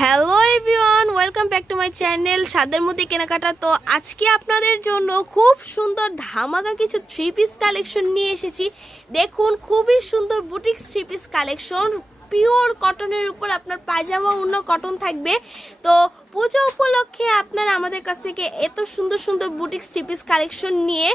Hello everyone, welcome back to my channel স্বাদের মধ্যে কেনাকাটা। তো আজকে আপনাদের জন্য খুব সুন্দর ধামাকা কিছু থ্রি পিস কালেকশন নিয়ে এসেছি। দেখুন, খুবই সুন্দর boutique three piece collection, pure কটনের উপর আপনার পায়জামা ওড়না কটন থাকবে। তো পুজো উপলক্ষে আপনারা আমাদের কাছ থেকে এত সুন্দর সুন্দর বুটিক থ্রি পিস কালেকশন নিয়ে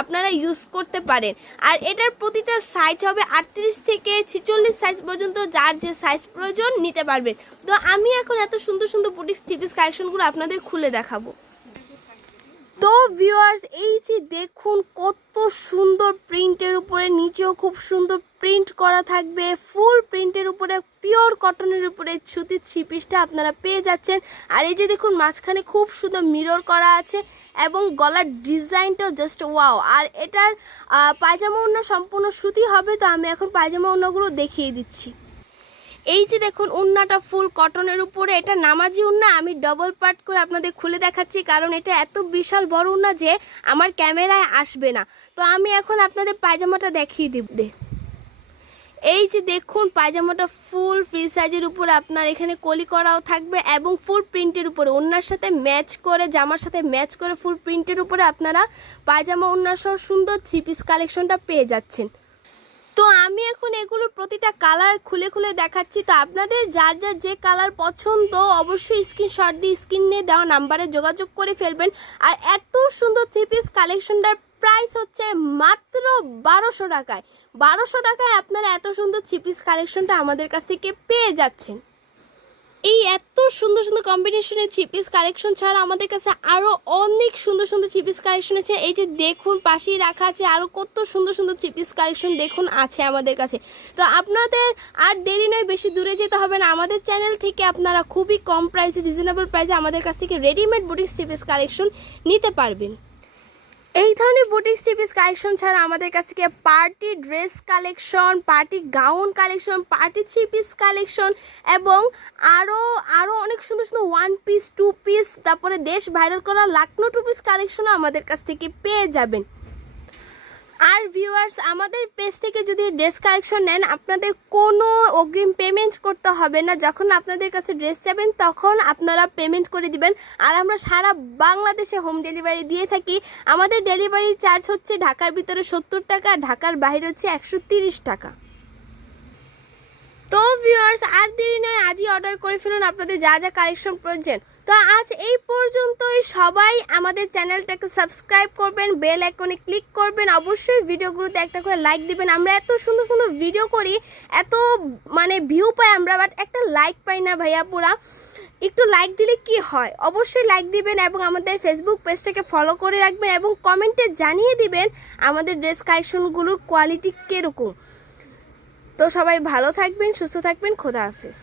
আপনারা ইউজ করতে পারেন। আর এটার প্রতিটা সাইজ হবে 38 থেকে 46 সাইজ পর্যন্ত, যার যে সাইজ প্রয়োজন নিতে পারবেন। তো আমি এখন এত সুন্দর সুন্দর বুটিক থ্রি পিস কালেকশনগুলো আপনাদের খুলে দেখাবো। তো ভিউয়ার্স, এই যে দেখুন কত সুন্দর প্রিন্টের উপরে, নিচেও খুব সুন্দর প্রিন্ট করা থাকবে, ফুল প্রিন্টের উপরে পিওর কটনের উপরে সুতির থ্রি পিসটা আপনারা পেয়ে যাচ্ছেন। আর এই যে দেখুন মাঝখানে খুব সুন্দর মিরর করা আছে এবং গলার ডিজাইনটাও জাস্ট ওয়াও। আর এটার পায়জামা ওড়না সম্পূর্ণ সুতি হবে। তো আমি এখন পায়জামা ওড়নাগুলো দেখিয়ে দিচ্ছি। এই যে দেখুন ওড়নাটা ফুল কটনের উপরে, এটা নামাজি ওড়না। আমি ডবল পার্ট করে আপনাদের খুলে দেখাচ্ছি, কারণ এটা এত বিশাল বড় ওড়না যে আমার ক্যামেরায় আসবে না। তো আমি এখন আপনাদের পায়জামাটা দেখিয়ে দিব। এই যে দেখুন পায়জামাটা ফুল ফ্রি সাইজের উপরে আপনার এখানে কলি করাও থাকবে এবং ফুল প্রিন্টের উপরে ওড়নার সাথে ম্যাচ করে, জামার সাথে ম্যাচ করে ফুল প্রিন্টের উপরে আপনারা পায়জামা ওড়না সহ সুন্দর থ্রি পিস কালেকশনটা পেয়ে যাচ্ছেন। তো আমি এখন এগুলোর প্রতিটা কালার খুলে খুলে দেখাচ্ছি। তো আপনাদের যার যার যে কালার পছন্দ অবশ্যই স্ক্রিনশট দিয়ে স্ক্রিনে দেওয়া নাম্বারে যোগাযোগ করে ফেলবেন। আর এত সুন্দর থ্রি পিস কালেকশনটার প্রাইস হচ্ছে মাত্র 1200 টাকায়। 1200 টাকায় আপনারা এত সুন্দর থ্রি পিস কালেকশনটা আমাদের কাছ থেকে পেয়ে যাচ্ছেন। এই এত সুন্দর সুন্দর কম্বিনেশনের থ্রি পিস কালেকশন ছাড়া আমাদের কাছে আরও অনেক সুন্দর সুন্দর থ্রি পিস কালেকশন আছে। এই যে দেখুন পাশেই রাখা আছে আরও কত সুন্দর সুন্দর থ্রি পিস কালেকশন দেখুন আছে আমাদের কাছে। তো আপনাদের আর দেরি নয়, বেশি দূরে যেতে হবে না। আমাদের চ্যানেল থেকে আপনারা খুবই কম প্রাইসে, রিজনেবল প্রাইসে আমাদের কাছ থেকে readymade boutique three piece collection নিতে পারবেন। এই ধরনের বুটিক থ্রি পিস কালেকশন ছাড়া আমাদের কাছ থেকে party dress collection, party gown collection, party three piece collection এবং আরও অনেক সুন্দর সুন্দর ওয়ান পিস, টু পিস, তারপরে দেশ ভাইরাল করা লাকনো টু পিস কালেকশনও আমাদের কাছ থেকে পেয়ে যাবেন। আর ভিউয়ার্স, আমাদের পেজ থেকে যদি ড্রেস কালেকশন নেন আপনাদের কোনো অগ্রিম পেমেন্ট করতে হবে না। যখন আপনাদের কাছে ড্রেস যাবেন তখন আপনারা পেমেন্ট করে দিবেন। আর আমরা সারা বাংলাদেশে হোম ডেলিভারি দিয়ে থাকি। আমাদের ডেলিভারি চার্জ হচ্ছে ঢাকার ভিতরে 70 টাকা, ঢাকার বাইরে হচ্ছে 130 টাকা। তো ভিউয়ার্স, আর দেরি নয়, আজই অর্ডার করে ফেলুন আপনাদের যা যা কালেকশন প্রয়োজন। তো আজ এই পর্যন্তই। সবাই আমাদের চ্যানেলটাকে সাবস্ক্রাইব করবেন, বেল আইকনে ক্লিক করবেন, অবশ্যই ভিডিওগুলোতে একটা করে লাইক দিবেন। আমরা এত সুন্দর সুন্দর ভিডিও করি, এত ভিউ পাই আমরা, বাট একটা লাইক পাই না ভাইয়া পুরা। একটু লাইক দিলে কি হয়, অবশ্যই লাইক দিবেন এবং আমাদের ফেসবুক পেজটাকে ফলো করে রাখবেন এবং কমেন্টে জানিয়ে দিবেন আমাদের ড্রেস কালেকশনগুলোর কোয়ালিটি কীরকম। তো সবাই ভালো থাকবেন, সুস্থ থাকবেন, খোদা হাফেজ।